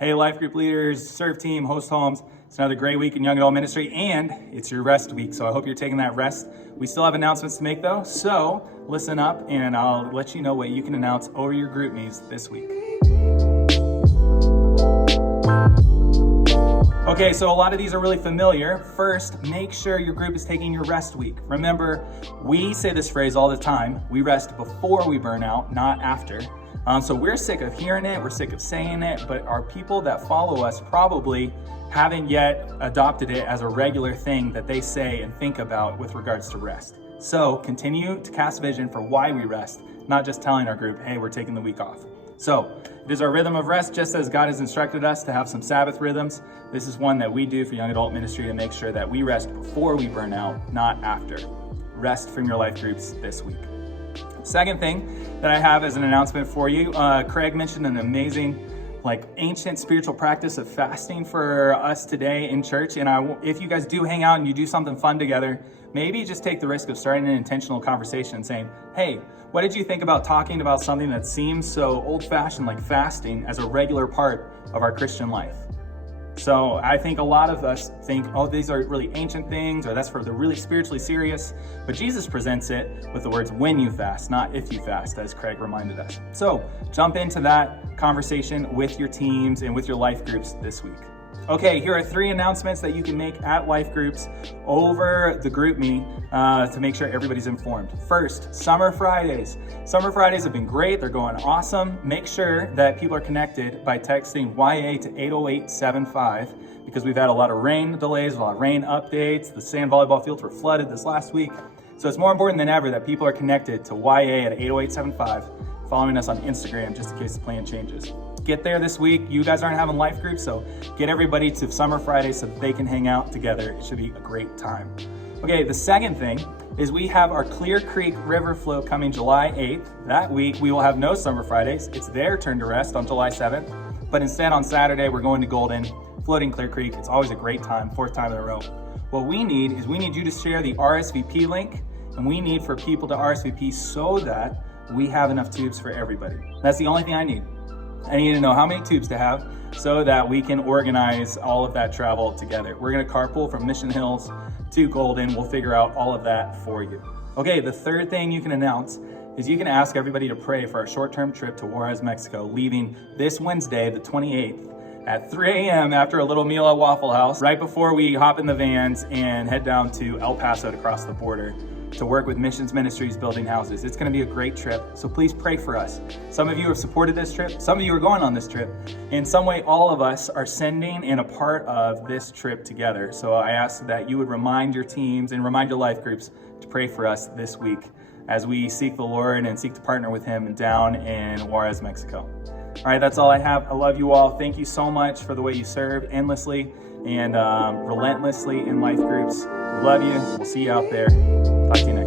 Hey, life group leaders, serve team, host homes. It's another great week in young adult ministry, and it's your rest week. So I hope you're taking that rest. We still have announcements to make though. So listen up and I'll let you know what you can announce over your group meets this week. Okay, so a lot of these are really familiar. First, make sure your group is taking your rest week. Remember, we say this phrase all the time. We rest before we burn out, not after. So we're sick of hearing it, we're sick of saying it, but our people that follow us probably haven't yet adopted it as a regular thing that they say and think about with regards to rest. So continue to cast vision for why we rest, not just telling our group, hey, we're taking the week off. So it is our rhythm of rest, just as God has instructed us to have some Sabbath rhythms. This is one that we do for young adult ministry to make sure that we rest before we burn out, not after. Rest from your life groups this week. Second thing that I have as an announcement for you, Craig mentioned an amazing, ancient spiritual practice of fasting for us today in church. And if you guys do hang out and you do something fun together, maybe just take the risk of starting an intentional conversation saying, hey, what did you think about talking about something that seems so old-fashioned like fasting as a regular part of our Christian life? So I think a lot of us think, oh, these are really ancient things, or that's for the really spiritually serious. But Jesus presents it with the words, when you fast, not if you fast, as Craig reminded us. So jump into that conversation with your teams and with your life groups this week. Okay, here are 3 announcements that you can make at life groups over the group me to make sure everybody's informed. First, Summer Fridays. Summer Fridays have been great. They're going awesome. Make sure that people are connected by texting YA to 80875 because we've had a lot of rain delays, a lot of rain updates. The sand volleyball fields were flooded this last week. So it's more important than ever that people are connected to YA at 80875, following us on Instagram just in case the plan changes. Get there this week. You guys aren't having life groups, so get everybody to Summer Friday so that they can hang out together. It should be a great time. Okay, the second thing is we have our Clear Creek River Float coming July 8th. That week, we will have no Summer Fridays. It's their turn to rest on July 7th. But instead, on Saturday, we're going to Golden, floating Clear Creek. It's always a great time, 4th time in a row. What we need is we need you to share the RSVP link, and we need for people to RSVP so that we have enough tubes for everybody. That's the only thing I need. I need to know how many tubes to have so that we can organize all of that travel together. We're gonna carpool from Mission Hills to Golden. We'll figure out all of that for you. Okay, the third thing you can announce is you can ask everybody to pray for our short-term trip to Juarez, Mexico, leaving this Wednesday, the 28th, at 3 a.m. after a little meal at Waffle House, right before we hop in the vans and head down to El Paso to cross the border to work with Missions Ministries building houses. It's gonna be a great trip, so please pray for us. Some of you have supported this trip, some of you are going on this trip. In some way, all of us are sending and a part of this trip together. So I ask that you would remind your teams and remind your life groups to pray for us this week as we seek the Lord and seek to partner with Him down in Juarez, Mexico. All right, that's all I have. I love you all. Thank you so much for the way you serve endlessly and relentlessly in life groups. We love you. We'll see you out there. Talk to you next time.